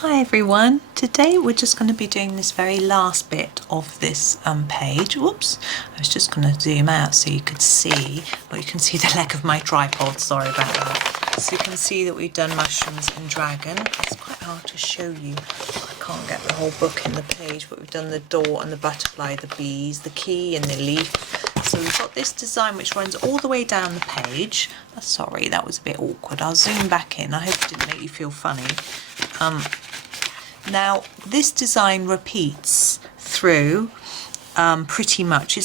Hi everyone, today we're just going to be doing this very last bit of this page. Whoops, I was just going to zoom out so you could see, well, you can see the leg of my tripod, sorry about that. So you can see that we've done mushrooms and dragon. It's quite hard to show you, I can't get the whole book in the page, but we've done the door and the butterfly, the bees, the key and the leaf. So we've got this design which runs all the way down the page. Sorry, that was a bit awkward. I'll zoom back in. I hope it didn't make you feel funny. Now this design repeats through pretty much.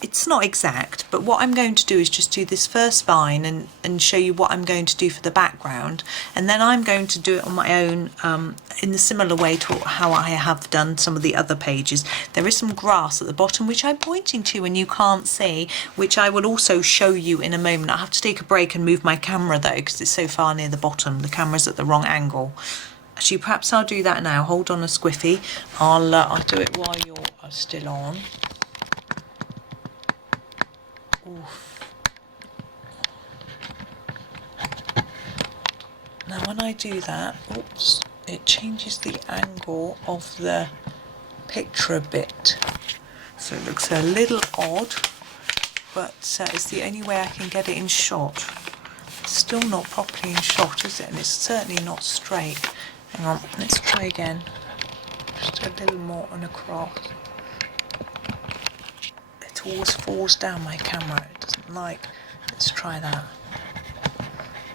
It's not exact, but what I'm going to do is just do this first vine and show you what I'm going to do for the background, and then I'm going to do it on my own in the similar way to how I have done some of the other pages. There is some grass at the bottom which I'm pointing to and you can't see, which I will also show you in a moment. I have to take a break and move my camera though because it's so far near the bottom. The camera's at the wrong angle. Actually, perhaps I'll do that now. Hold on a squiffy. I'll do it while you're still on. Oof. Now when I do that, oops, it changes the angle of the picture a bit. So it looks a little odd, but it's the only way I can get it in shot. It's still not properly in shot, is it? And it's certainly not straight. Hang on, let's try again. Just a little more and across. It always falls down my camera. It doesn't like. Let's try that.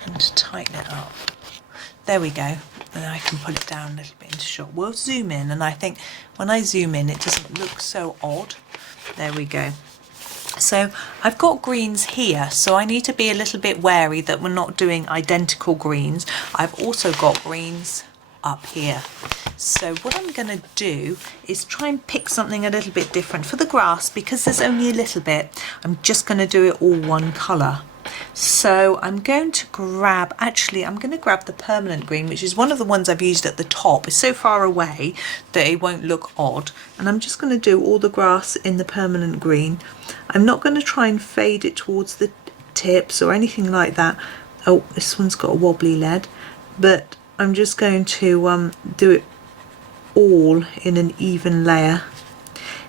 And tighten it up. There we go. And I can put it down a little bit into shot. We'll zoom in, and I think when I zoom in, it doesn't look so odd. There we go. So I've got greens here, so I need to be a little bit wary that we're not doing identical greens. I've also got greens up here. So what I'm going to do is try and pick something a little bit different for the grass. Because there's only a little bit, I'm just going to do it all one colour. So I'm going to grab, actually I'm going to grab the permanent green, which is one of the ones I've used at the top. It's so far away that it won't look odd, and I'm just going to do all the grass in the permanent green. I'm not going to try and fade it towards the tips or anything like that. Oh, this one's got a wobbly lead, but I'm just going to do it all in an even layer.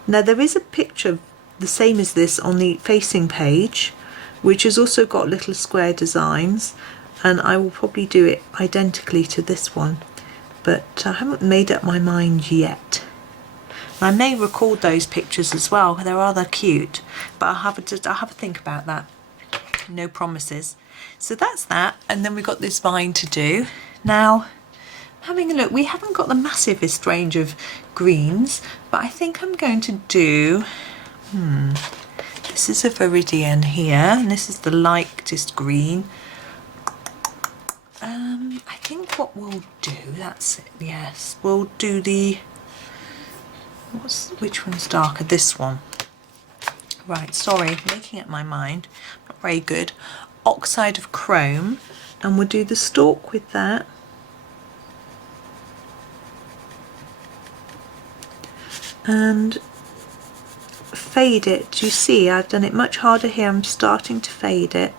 Now there is a picture the same as this on the facing page, which has also got little square designs, and I will probably do it identically to this one, but I haven't made up my mind yet. I may record those pictures as well. They're rather cute, but I'll have a think about that. No promises. So that's that, and then we've got this vine to do. Now, having a look, we haven't got the massivest range of greens, but I think I'm going to do, this is a Viridian here, and this is the lightest green. I think what we'll do, that's it, yes, we'll do the, which one's darker? This one. Right, sorry, making up my mind, not very good. Oxide of chrome, and we'll do the stalk with that. And fade it. Do you see I've done it much harder here? I'm starting to fade it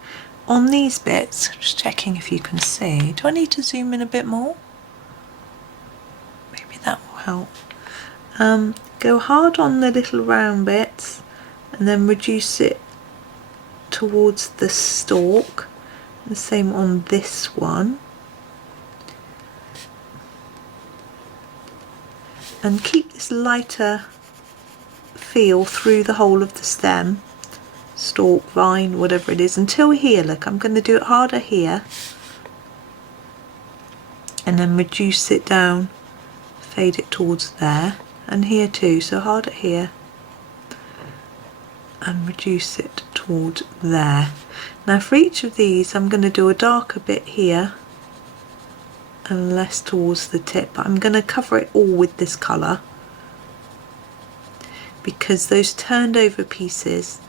on these bits. Just checking if you can see. Do I need to zoom in a bit more? Maybe that will help. Go hard on the little round bits and then reduce it towards the stalk. The same on this one. And keep this lighter feel through the whole of the stem, stalk, vine, whatever it is, until here. Look, I'm going to do it harder here and then reduce it down, fade it towards there, and here too, so harder here and reduce it towards there. Now for each of these I'm going to do a darker bit here and less towards the tip, but I'm going to cover it all with this colour because those turned over pieces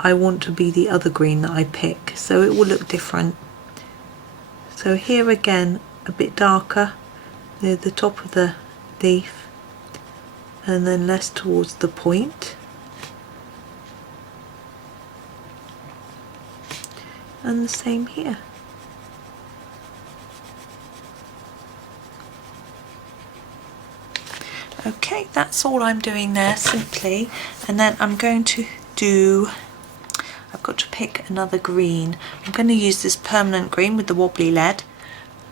I want to be the other green that I pick, so it will look different. So here again a bit darker near the top of the leaf and then less towards the point, and the same here. Okay, that's all I'm doing there simply, and then I'm going to do, I've got to pick another green. I'm going to use this permanent green with the wobbly lead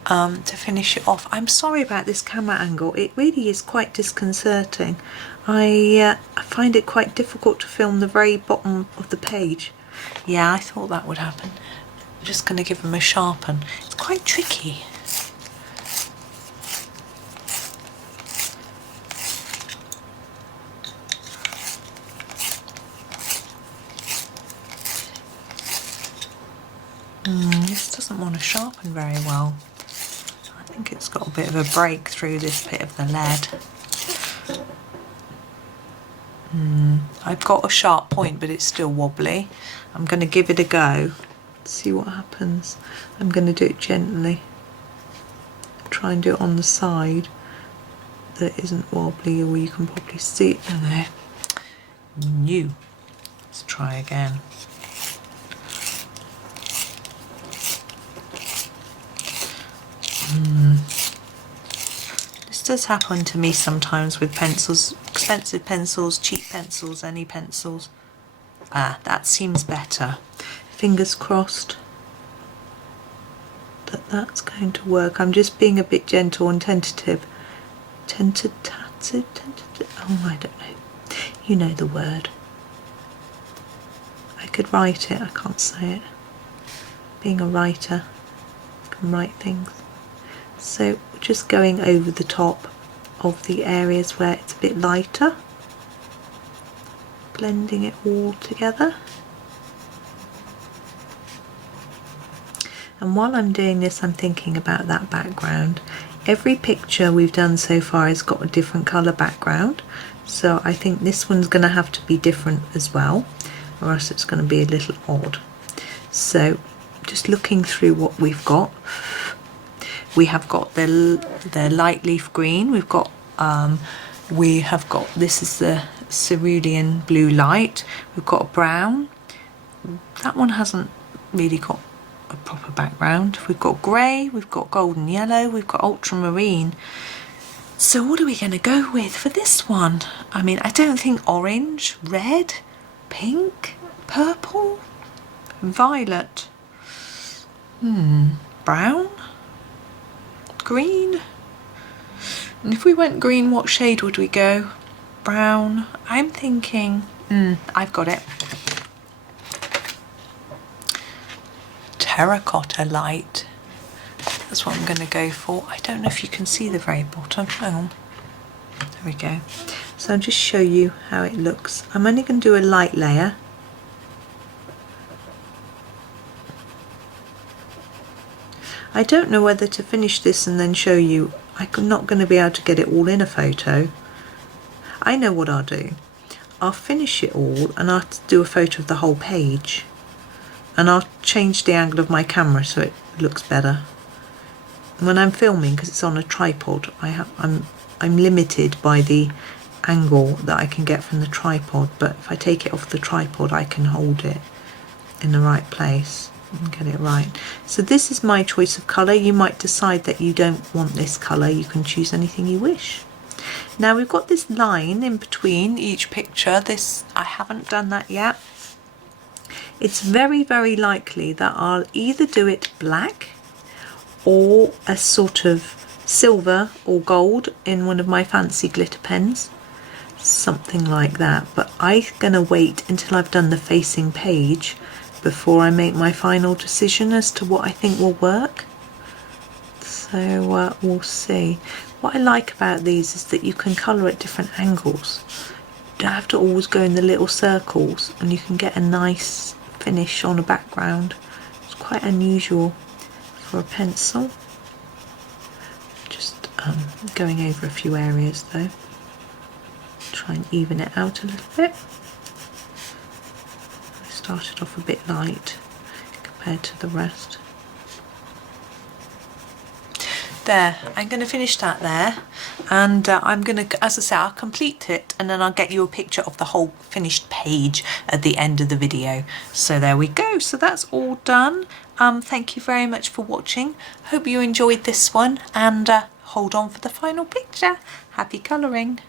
to finish it off. I'm sorry about this camera angle, it really is quite disconcerting. I find it quite difficult to film the very bottom of the page. Yeah, I thought that would happen. I'm just going to give them a sharpen. It's quite tricky. This doesn't want to sharpen very well. I think it's got a bit of a break through this bit of the lead. I've got a sharp point, but it's still wobbly. I'm going to give it a go, see what happens. I'm going to do it gently. Try and do it on the side that isn't wobbly, or you can probably see it in there. New. Let's try again. This does happen to me sometimes with pencils, expensive pencils, cheap pencils, any pencils. Ah, that seems better. Fingers crossed that that's going to work. I'm just being a bit gentle and tentative. Tentative? Oh, I don't know. You know the word. I could write it, I can't say it. Being a writer, I can write things. So just going over the top of the areas where it's a bit lighter, blending it all together. And while I'm doing this, I'm thinking about that background. Every picture we've done so far has got a different colour background, so I think this one's going to have to be different as well, or else it's going to be a little odd. So just looking through what we've got. We have got the light leaf green. We have got this is the Viridian blue light. We've got a brown. That one hasn't really got a proper background. We've got grey. We've got golden yellow. We've got ultramarine. So what are we going to go with for this one? I mean, I don't think orange, red, pink, purple, violet. Brown. Green, and if we went green, what shade would we go? Brown. I'm thinking, I've got it. Terracotta Light. That's what I'm going to go for. I don't know if you can see the very bottom. Hang on. There we go. So I'll just show you how it looks. I'm only going to do a light layer. I don't know whether to finish this and then show you. I'm not going to be able to get it all in a photo. I know what I'll do. I'll finish it all and I'll do a photo of the whole page. And I'll change the angle of my camera so it looks better. When I'm filming, because it's on a tripod, I'm limited by the angle that I can get from the tripod. But if I take it off the tripod, I can hold it in the right place and get it right. So this is my choice of colour. You might decide that you don't want this colour. You can choose anything you wish. Now we've got this line in between each picture. This, I haven't done that yet. It's very, very likely that I'll either do it black or a sort of silver or gold in one of my fancy glitter pens. Something like that. But I'm going to wait until I've done the facing page before I make my final decision as to what I think will work. So we'll see. What I like about these is that you can colour at different angles. You don't have to always go in the little circles, and you can get a nice finish on a background. It's quite unusual for a pencil. Just going over a few areas though. Try and even it out a little bit. Started off a bit light compared to the rest. There, I'm going to finish that there, and I'm going to, as I say, I'll complete it and then I'll get you a picture of the whole finished page at the end of the video. So there we go, so that's all done. Thank you very much for watching. Hope you enjoyed this one, and hold on for the final picture. Happy colouring.